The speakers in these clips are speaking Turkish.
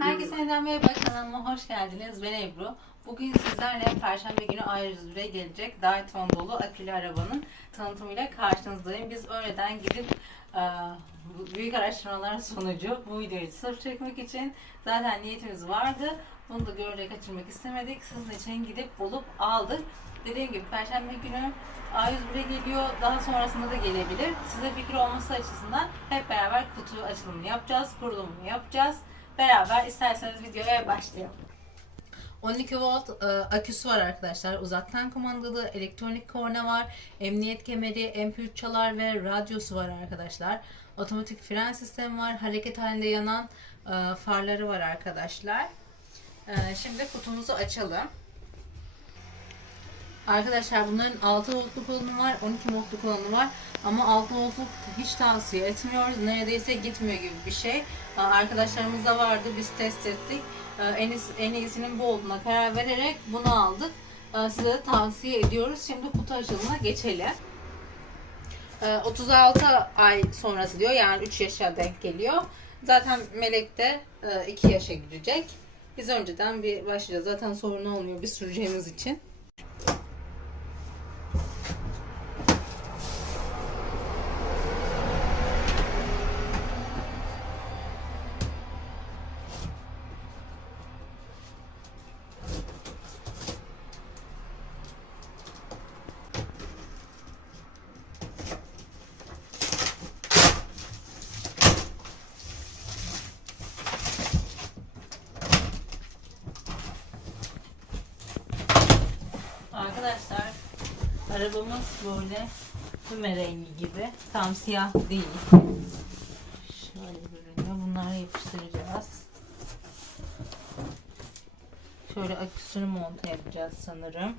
Herkese yeniden merhaba kanalıma hoş geldiniz. Ben Ebru. Bugün sizlerle Perşembe günü A101'e gelecek daha ton dolu akülü arabanın tanıtımıyla karşınızdayım. Biz öğleden gidip e, büyük araştırmalar sonucu bu videoyu sırf çekmek için zaten niyetimiz vardı. Bunu da görerek kaçırmak istemedik. Sizin için gidip bulup aldık. Dediğim gibi Perşembe günü A101'e geliyor. Daha sonrasında da gelebilir. Size fikir olması açısından hep beraber kutu açılımını yapacağız. Kurulumunu yapacağız. Beraber isterseniz videoya başlayalım. 12 volt e, aküsü var arkadaşlar. Uzaktan kumandalı elektronik korna var. Emniyet kemeri, MP3 çalar ve radyosu var arkadaşlar. Otomatik fren sistemi var. Hareket halinde yanan e, farları var arkadaşlar. E, şimdi kutumuzu açalım. Arkadaşlar bunların 6 voltluk olanı var, 12 voltluk olanı var. Ama 6 voltluk hiç tavsiye etmiyoruz. Neredeyse gitmiyor gibi bir şey. Arkadaşlarımız da vardı, biz test ettik. En, iyisi- en iyisinin bu olduğuna karar vererek bunu aldık. Size de tavsiye ediyoruz. Şimdi kutu açılımına geçelim. Ee, 36 ay sonrası diyor. Yani 3 yaşa denk geliyor. Zaten Melek de 2 yaşa girecek. Biz önceden bir başlayacağız. Zaten sorun olmuyor biz süreceğimiz için. Arkadaşlar arabamız böyle füme rengi gibi. Tam siyah değil. Şöyle görünüyor. Bunları yapıştıracağız. Şöyle aküsünü monte yapacağız sanırım.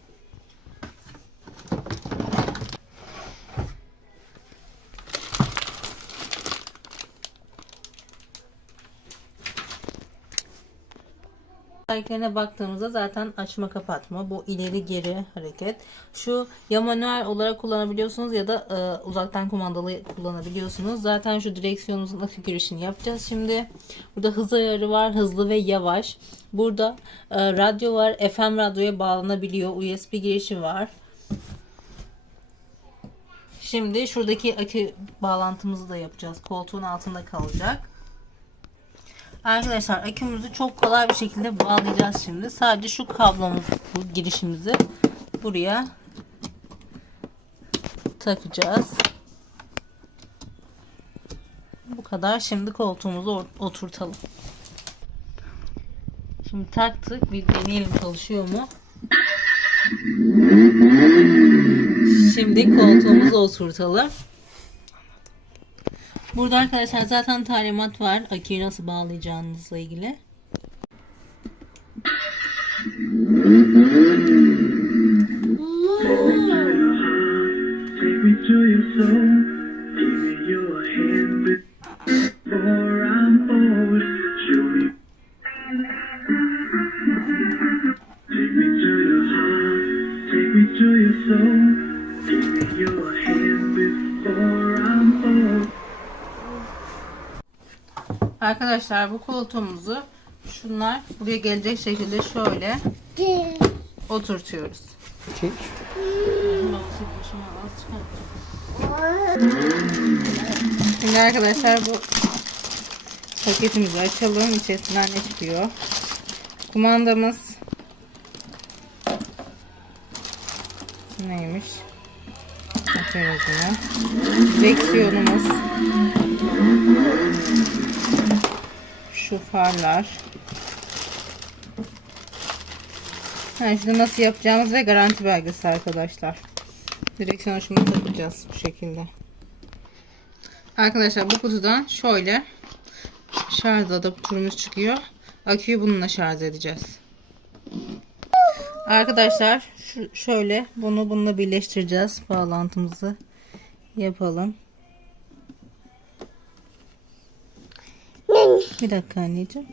Özelliklerine baktığımızda zaten açma kapatma. Bu ileri geri hareket. Şu ya manuel olarak kullanabiliyorsunuz ya da e, uzaktan kumandalı kullanabiliyorsunuz. Zaten şu direksiyonumuzun akü girişini yapacağız şimdi. Burada hız ayarı var. Hızlı ve yavaş. Burada e, radyo var. FM radyoya bağlanabiliyor. USB girişi var. Şimdi şuradaki akü bağlantımızı da yapacağız. Koltuğun altında kalacak. Arkadaşlar akümüzü çok kolay bir şekilde bağlayacağız şimdi. Sadece şu kablomuz bu girişimizi buraya takacağız. Bu kadar. Şimdi koltuğumuzu oturtalım. Şimdi taktık. Bir deneyelim çalışıyor mu? Şimdi koltuğumuzu oturtalım. Burada arkadaşlar zaten talimat var. Aküyü nasıl bağlayacağınızla ilgili. Take me to your soul. Give me your hand Arkadaşlar bu koltuğumuzu şunlar buraya gelecek şekilde şöyle oturtuyoruz. Çek. Şimdi arkadaşlar bu paketimizi açalım. İçerisinden ne çıkıyor? Kumandamız neymiş? Direksiyonumuz şu farlar Ha, şimdi nasıl yapacağımız ve garanti belgesi arkadaşlar. Direksiyonu şimdi takacağız bu şekilde. Arkadaşlar bu kutudan şöyle şarj adaptörümüz çıkıyor. Aküyü bununla şarj edeceğiz. Arkadaşlar şu, şöyle bunu bununla birleştireceğiz. Bağlantımızı yapalım. Bir dakika anneciğim.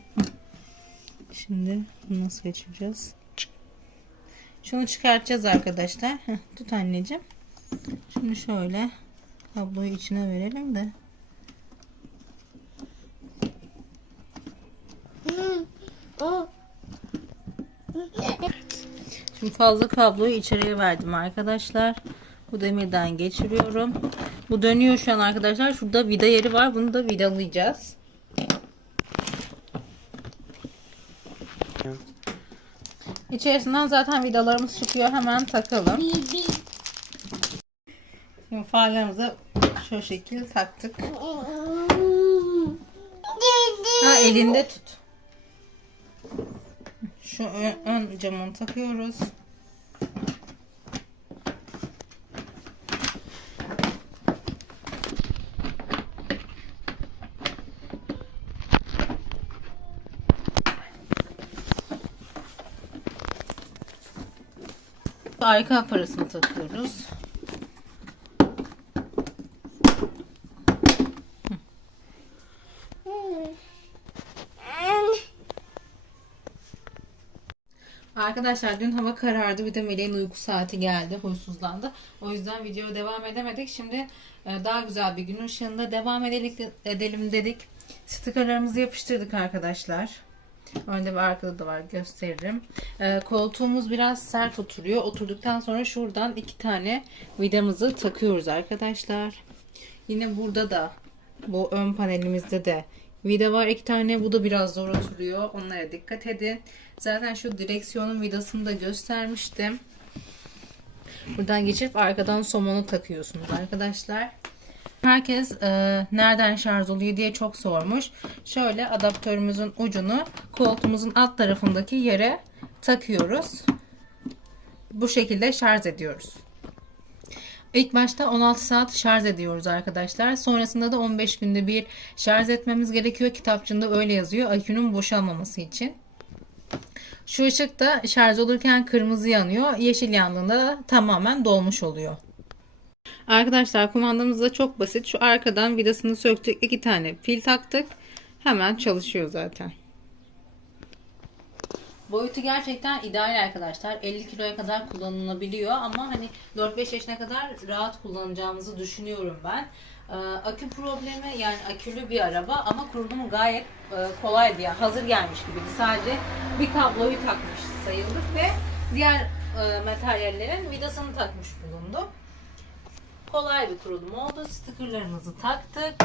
Şimdi nasıl geçireceğiz? Şunu çıkartacağız arkadaşlar. Tut anneciğim. Şimdi şöyle kabloyu içine verelim de. Şimdi fazla kabloyu içeriye verdim arkadaşlar. Bu demirden geçiriyorum. Bu dönüyor şu an arkadaşlar. Şurada vida yeri var. Bunu da vidalayacağız. İçerisinden zaten vidalarımız çıkıyor. Hemen takalım. Şimdi farlarımızı şu şekil taktık. Ha elinde tut. Şu ön, ön camını takıyoruz. Arka aparatını takıyoruz. Arkadaşlar dün hava karardı bir de Meleğin uyku saati geldi huysuzlandı. O yüzden videoya devam edemedik. Şimdi e, daha güzel bir gün ışığında devam edelim dedik. Stikerlerimizi yapıştırdık arkadaşlar. Önde ve arkada da var gösteririm. E, koltuğumuz biraz sert oturuyor. Oturduktan sonra şuradan iki tane vidamızı takıyoruz arkadaşlar. Yine burada da bu ön panelimizde de vida var iki tane. Bu da biraz zor oturuyor. Onlara dikkat edin. Zaten şu direksiyonun vidasını da göstermiştim. Buradan geçip arkadan somonu takıyorsunuz arkadaşlar. Herkes e, nereden şarj oluyor diye çok sormuş. Şöyle adaptörümüzün ucunu koltuğumuzun alt tarafındaki yere takıyoruz. Bu şekilde şarj ediyoruz. İlk başta 16 saat şarj ediyoruz arkadaşlar. Sonrasında da 15 günde bir şarj etmemiz gerekiyor. Kitapçığında öyle yazıyor. Akünün boşalmaması için. Şu ışık da şarj olurken kırmızı yanıyor. Yeşil yandığında da tamamen dolmuş oluyor. Arkadaşlar kumandamız da çok basit. Şu arkadan vidasını söktük. iki tane pil taktık. Hemen çalışıyor zaten. Boyutu gerçekten ideal arkadaşlar. 50 kiloya kadar kullanılabiliyor ama hani 4-5 yaşına kadar rahat kullanacağımızı düşünüyorum ben. Ee, akü problemi yani akülü bir araba ama kurulumu gayet e, kolaydı yani hazır gelmiş gibiydi. Sadece bir kabloyu takmış sayıldık ve diğer e, materyallerin vidasını takmış bulundu. Kolay bir kurulum oldu. Stickerlarımızı taktık.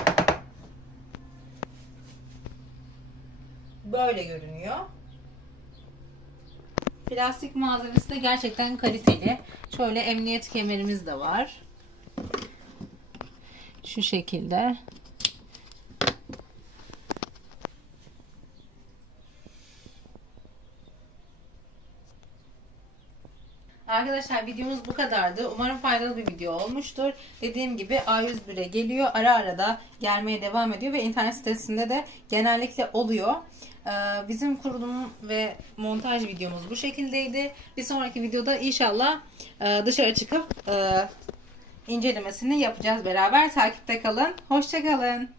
Böyle görünüyor. Plastik malzemesi de gerçekten kaliteli. Şöyle emniyet kemerimiz de var. Şu şekilde. Arkadaşlar videomuz bu kadardı. Umarım faydalı bir video olmuştur. Dediğim gibi A101'e geliyor. Ara ara da gelmeye devam ediyor ve internet sitesinde de genellikle oluyor. Ee, Bizim kurulum ve montaj videomuz bu şekildeydi. Bir sonraki videoda inşallah e, dışarı çıkıp e, incelemesini yapacağız beraber. Takipte kalın. Hoşçakalın.